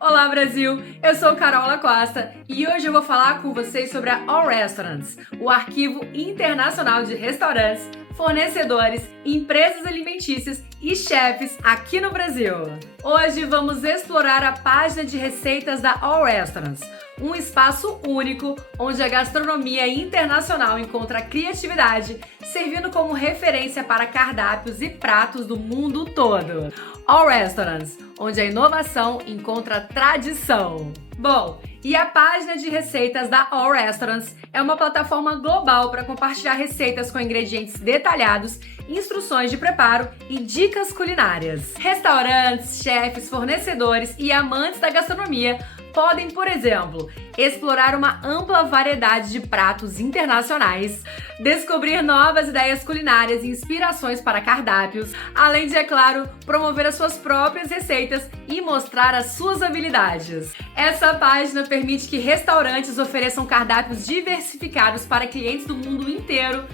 Olá, Brasil! Eu sou Carola Costa e hoje eu vou falar com vocês sobre a All Restaurants, o arquivo internacional de restaurantes, fornecedores, empresas alimentícias e chefes aqui no Brasil. Hoje vamos explorar a página de receitas da All Restaurants, um espaço único onde a gastronomia internacional encontra criatividade, servindo como referência para cardápios e pratos do mundo todo. All Restaurants, onde a inovação encontra tradição. Bom, e a página de receitas da All Restaurants é uma plataforma global para compartilhar receitas com ingredientes detalhados, instruções de preparo e dicas culinárias. Restaurantes, chefes, fornecedores e amantes da gastronomia podem, por exemplo, explorar uma ampla variedade de pratos internacionais, descobrir novas ideias culinárias e inspirações para cardápios, além de, é claro, promover as suas próprias receitas e mostrar as suas habilidades. Essa página permite que restaurantes ofereçam cardápios diversificados para clientes do mundo inteiro,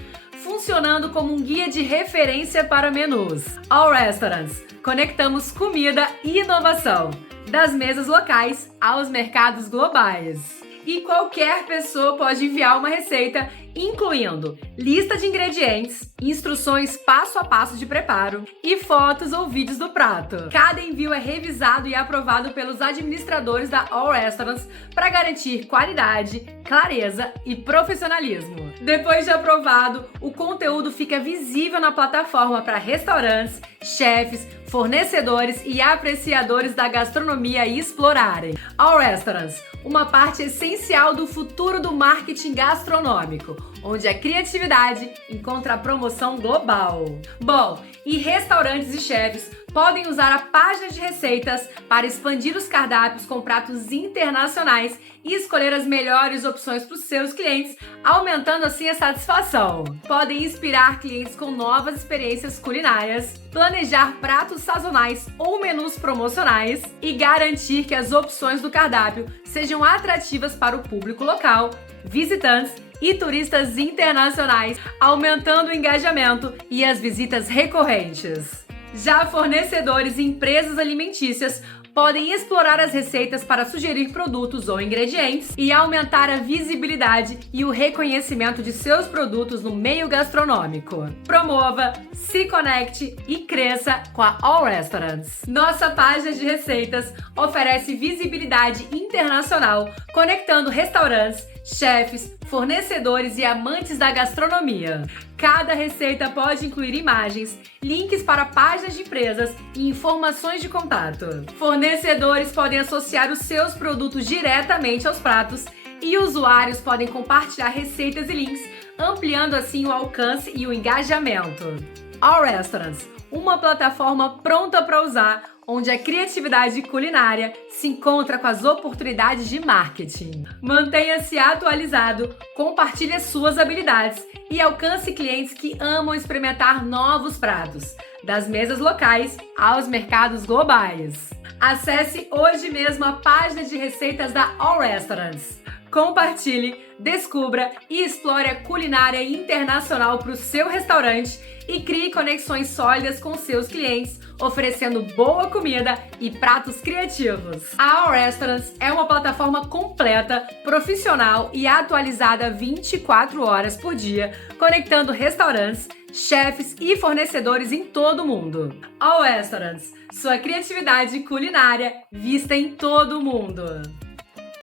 funcionando como um guia de referência para menus. All Restaurants, conectamos comida e inovação, das mesas locais aos mercados globais. E qualquer pessoa pode enviar uma receita, incluindo lista de ingredientes, instruções passo a passo de preparo e fotos ou vídeos do prato. Cada envio é revisado e aprovado pelos administradores da All Restaurants para garantir qualidade, clareza e profissionalismo. Depois de aprovado, o conteúdo fica visível na plataforma para restaurantes, chefes, fornecedores e apreciadores da gastronomia explorarem. All Restaurants, uma parte essencial do futuro do marketing gastronômico, onde a criatividade encontra a promoção global. Bom, e restaurantes e chefes podem usar a página de receitas para expandir os cardápios com pratos internacionais e escolher as melhores opções para os seus clientes, aumentando assim a satisfação. Podem inspirar clientes com novas experiências culinárias, planejar pratos sazonais ou menus promocionais e garantir que as opções do cardápio sejam atrativas para o público local, visitantes e turistas internacionais, aumentando o engajamento e as visitas recorrentes. Já fornecedores e empresas alimentícias podem explorar as receitas para sugerir produtos ou ingredientes e aumentar a visibilidade e o reconhecimento de seus produtos no meio gastronômico. Promova, se conecte e cresça com a All Restaurants. Nossa página de receitas oferece visibilidade internacional, conectando restaurantes, chefes, fornecedores e amantes da gastronomia. Cada receita pode incluir imagens, links para páginas de empresas e informações de contato. Fornecedores podem associar os seus produtos diretamente aos pratos e usuários podem compartilhar receitas e links, ampliando assim o alcance e o engajamento. All Restaurants, uma plataforma pronta para usar, onde a criatividade culinária se encontra com as oportunidades de marketing. Mantenha-se atualizado, compartilhe as suas habilidades e alcance clientes que amam experimentar novos pratos, das mesas locais aos mercados globais. Acesse hoje mesmo a página de receitas da All Restaurants. Compartilhe, descubra e explore a culinária internacional para o seu restaurante e crie conexões sólidas com seus clientes, oferecendo boa comida e pratos criativos. A All Restaurants é uma plataforma completa, profissional e atualizada 24 horas por dia, conectando restaurantes, chefes e fornecedores em todo o mundo. All Restaurants, sua criatividade culinária vista em todo o mundo.